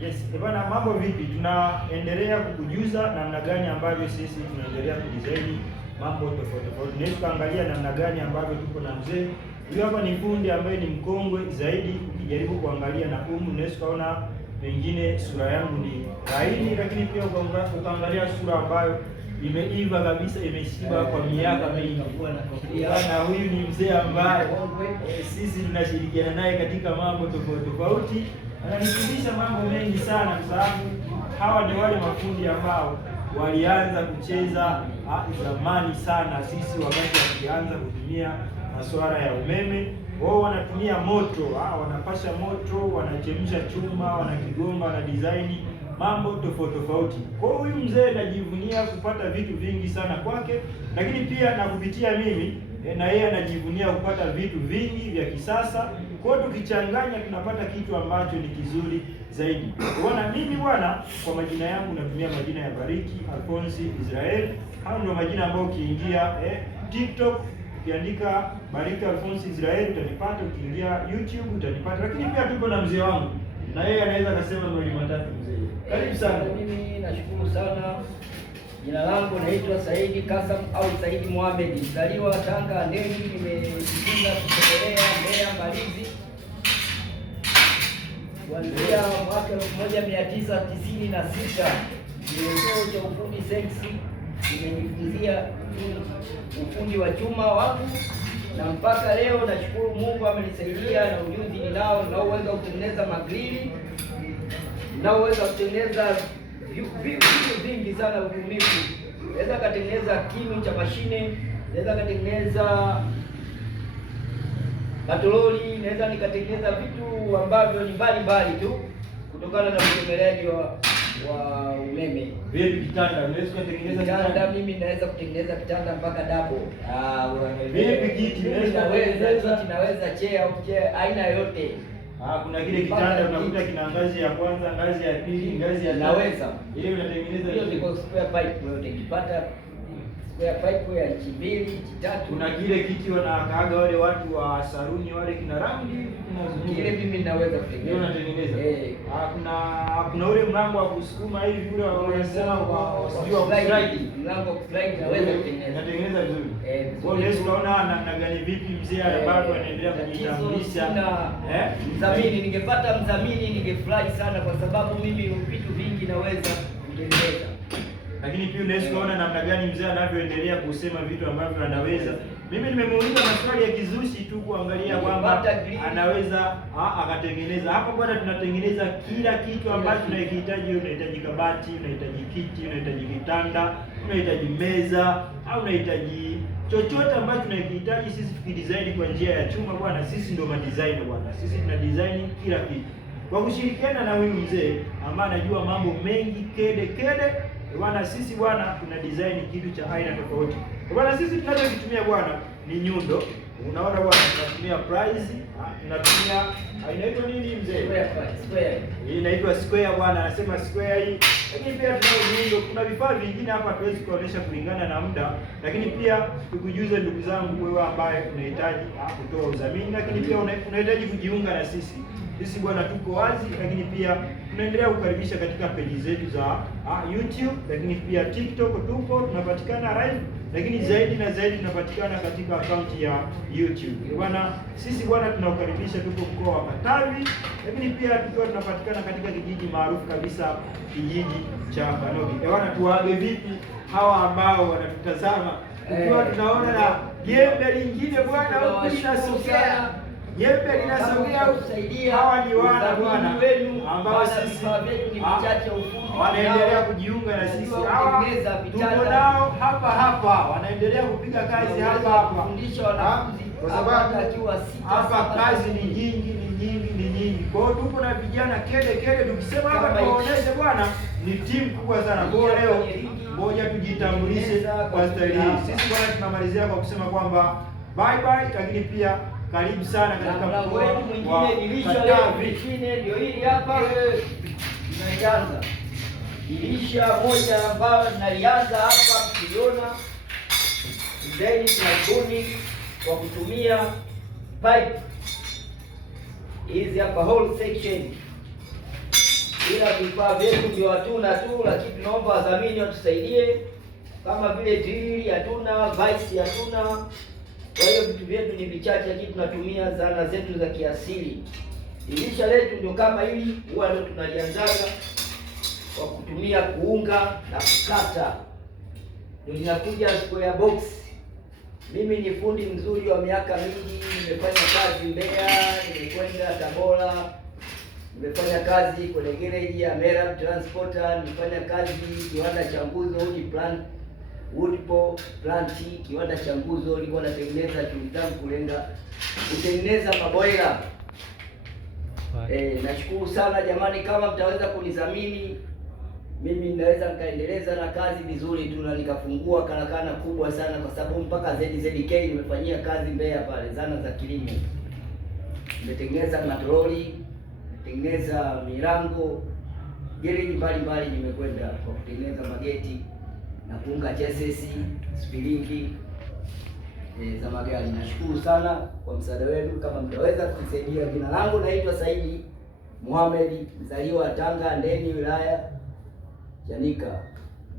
Yes, bwana, mambo vipi? Tunaendelea kukujuza namna gani ambavyo sisi tunaendelea kudesign mambo tofauti tofauti. Tunaweza kuangalia namna gani ambavyo tuko na mzee. Huyu hapa ni fundi ambaye ni mkongwe zaidi. Ukijaribu kuangalia na unaweza kuona pengine sura yangu ni laini, lakini pia ukaangalia sura ambayo imeiva kabisa, imeshiba kwa miaka mingi. Na huyu ni mzee ambaye sisi tunashirikiana naye katika mambo tofauti tofauti. Ananifundisha mambo mengi sana, kwa sababu hawa ni wale mafundi ambao walianza kucheza zamani sana. Sisi wakati wakianza kutumia masuala ya umeme, wao wanatumia moto, wanapasha moto, wanachemsha chuma, wanakigomba, wana design mambo tofauti tofauti. Kwa hiyo huyu mzee anajivunia kupata vitu vingi sana kwake, lakini pia na kupitia mimi na yeye anajivunia kupata vitu vingi vya kisasa. Kwa hiyo tukichanganya tunapata kitu ambacho ni kizuri zaidi. Bwana, mimi bwana, kwa majina yangu natumia majina ya Bariki Alphonse Israel. Hao ndio majina ambayo ukiingia TikTok ukiandika Bariki Alphonse Israel utanipata, ukiingia YouTube utanipata. Lakini pia tuko na mzee wangu, na yeye anaweza akasema mawili matatu. Mzee, karibu sana. Mimi nashukuru sana. Jina langu naitwa Saidi Kasam au Saidi Mohamed. Mzaliwa Tanga Ndeni, nimejifunza kutembelea Mbeya Mbalizi kuanzia mwaka 1996. Chuo cha ufundi Sensi nimejifunzia ufundi wa chuma wangu, na mpaka leo nashukuru Mungu amenisaidia na ujuzi ninao, uwezo kutengeneza magrili, uwezo kutengeneza vitu vingi sana ubunifu. Naweza kutengeneza kinu cha mashine, naweza kutengeneza matoroli, naweza nikatengeneza vitu ambavyo ni mbalimbali tu kutokana na utemeleaji wa umeme. Vipi kitanda? Unaweza kutengeneza kitanda? Mimi naweza kutengeneza kitanda mpaka double. Vipi kiti? Naweza chair aina yote. Kuna kile kitanda unakuta kina ngazi ya kwanza, ngazi ya pili, ngazi ya naweza. Ile unatengeneza hiyo ni square pipe yote. Ukipata square pipe ya inchi 2, inchi 3. Kuna kile kiti wanakaaga wale watu wa saruni wale kina rangi, kile mimi naweza kutengeneza. Unatengeneza? Kuna ule mlango wa kusukuma hivi ule wanasema kwa sijui wa slide. Mlango wa slide naweza kutengeneza. Unatengeneza vizuri. Kwa hiyo unaona namna gani vipi mzee bado anaendelea kujitambulisha. Mdhamini, ningepata mdhamini ningefurahi sana, kwa sababu mimi vitu vingi naweza kutengeneza. Lakini pia unaweza kuona namna gani mzee anavyoendelea kusema vitu ambavyo anaweza. Mimi nimemuuliza maswali ya kizushi tu kuangalia kwamba anaweza akatengeneza. Hapa bwana, tunatengeneza kila kitu ambacho tunakihitaji. Unahitaji kabati, unahitaji kiti, unahitaji kitanda, unahitaji meza, au unahitaji chochote ambacho tunakihitaji sisi tukidesign kwa njia ya chuma bwana. Sisi ndio madesigner bwana. Sisi tuna design kila kitu kwa kushirikiana na huyu mzee ambaye anajua mambo mengi kede bwana. Sisi bwana tuna design kitu cha aina tofauti bwana. Sisi tunachokitumia bwana ni nyundo. Unaona bwana, tunatumia prize, tunatumia inaitwa nini mzee? Square. Hii inaitwa square bwana, anasema square hii. Lakini pia tunao nyundo, kuna vifaa vingine hapa tuwezi kuonesha kulingana na muda, lakini pia tukujuze ndugu zangu, wewe ambaye unahitaji kutoa udhamini, lakini pia unahitaji kujiunga na sisi. Sisi bwana tuko wazi, lakini pia tunaendelea kukaribisha katika peji zetu za YouTube, lakini pia TikTok tupo, tunapatikana live, lakini zaidi na zaidi tunapatikana katika akaunti ya YouTube. Bwana, sisi bwana tunakukaribisha, tuko mkoa wa Katavi, lakini pia tukiwa tunapatikana katika kijiji maarufu kabisa, kijiji cha Kanogi. Bwana, tuwaage vipi hawa ambao wanatutazama? Tukiwa tunaona na jembe lingine bwana huku linasogea. Jembe linasogea kusaidia. Hawa ni wana bwana ambao sisi wanaendelea kujiunga na sisi. Hawa tuko nao hapa, wanaendelea kupiga kazi hapa, kwa sababu hapa kazi ni nyingi. Kwa hiyo tuko na vijana kede. Tukisema hapa tuwaoneshe bwana, ni timu kubwa sana. Kwa leo ngoja tujitambulishe kwa staili hii. Sisi bwana tunamalizia kwa kusema kwamba bye, lakini pia karibu sana katika mkoa wetu mwingine. Dirisha ndio hili hapa. Tunaanza dirisha moja ambayo tunalianza hapa, tuliona ndani tunabuni kwa kutumia pipe hizi hapa, whole section ila vifaa vyetu ndio hatuna tu, lakini tunaomba wadhamini watusaidie, kama vile drill hatuna, vice hatuna. Kwa hiyo vitu vyetu ni vichache, lakini tunatumia zana zetu za kiasili. Dirisha letu ndio kama hili, huwa ndio tunalianzaga kwa kutumia kuunga na kukata, ndio linakuja square box. Mimi ni fundi mzuri wa miaka mingi, nimefanya kazi Mbeya, nimekwenda Tabora, nimefanya kazi kwenye gereji ya Mera Transporter, nimefanya kazi kiwanda cha nguzo Woodpo plant, kiwanda cha nguzo, nilikuwa natengeneza chumvi kulenga kutengeneza maboila. Nashukuru sana jamani, kama mtaweza kunidhamini mimi ninaweza nikaendeleza na kazi vizuri tu na nikafungua karakana kubwa sana, kwa sababu mpaka ZZK nimefanyia kazi Mbeya pale, zana za kilimo. Nimetengeneza matoroli, nimetengeneza milango, gereji mbalimbali nimekwenda kwa kutengeneza mageti na kuunga chassis, spilingi za magari. Nashukuru sana kwa msaada wenu, kama mtaweza kunisaidia. Jina langu naitwa Saidi Mohamed, mzaliwa wa Tanga Ndeni, wilaya Chanika.